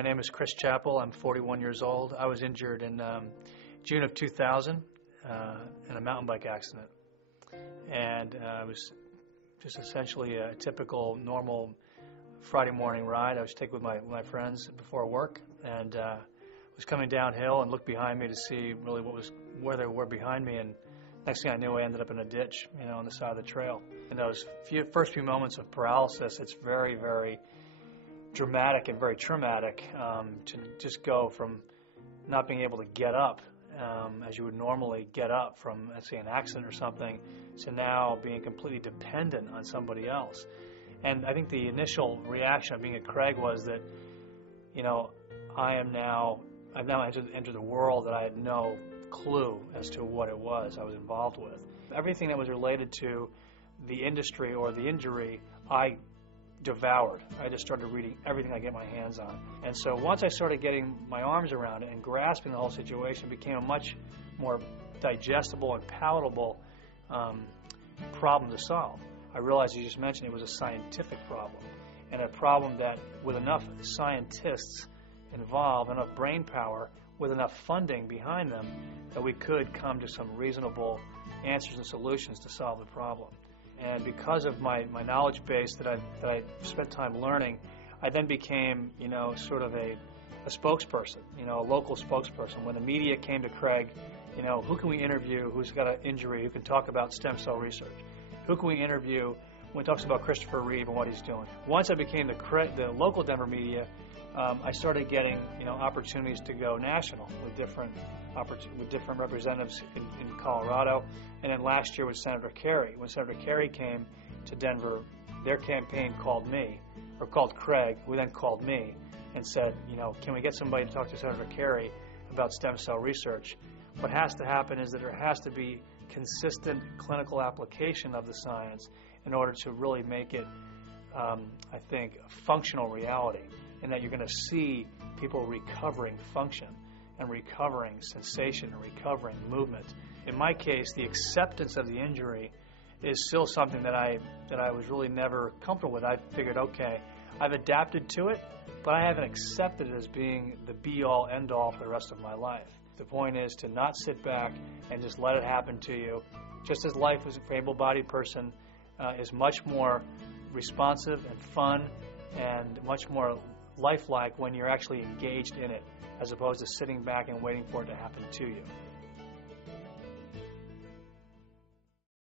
My name is Chris Chappell. I'm 41 years old. I was injured in June of 2000 in a mountain bike accident. And it was just essentially a typical, normal Friday morning ride. I was taking with my friends before work, and was coming downhill and looked behind me to see really where they were behind me. And next thing I knew, I ended up in a ditch, on the side of the trail. In those first few moments of paralysis, it's very, very dramatic and very traumatic to just go from not being able to get up as you would normally get up from, let's say, an accident or something, to now being completely dependent on somebody else. And I think the initial reaction of being at Craig was that, I've now entered the world that I had no clue as to what it was I was involved with. Everything that was related to the industry or the injury, I devoured. I just started reading everything I get my hands on. And so once I started getting my arms around it and grasping the whole situation, it became a much more digestible and palatable problem to solve. I realized, as you just mentioned, it was a scientific problem, and a problem that with enough scientists involved, enough brain power, with enough funding behind them, that we could come to some reasonable answers and solutions to solve the problem. And because of my knowledge base that I spent time learning, I then became, sort of a spokesperson, a local spokesperson. When the media came to Craig, who can we interview who's got an injury, who can talk about stem cell research? Who can we interview when it talks about Christopher Reeve and what he's doing? Once I became the local Denver media, I started getting, opportunities to go national with different representatives in Colorado, and then last year with Senator Kerry. When Senator Kerry came to Denver, their campaign called Craig, who then called me and said, can we get somebody to talk to Senator Kerry about stem cell research? What has to happen is that there has to be consistent clinical application of the science in order to really make it, I think, a functional reality, and that you're going to see people recovering function and recovering sensation and recovering movement. In my case, the acceptance of the injury is still something that I was really never comfortable with. I figured, okay, I've adapted to it, but I haven't accepted it as being the be-all, end-all for the rest of my life. The point is to not sit back and just let it happen to you. Just as life as a able-bodied person is much more responsive and fun and much more lifelike when you're actually engaged in it, as opposed to sitting back and waiting for it to happen to you.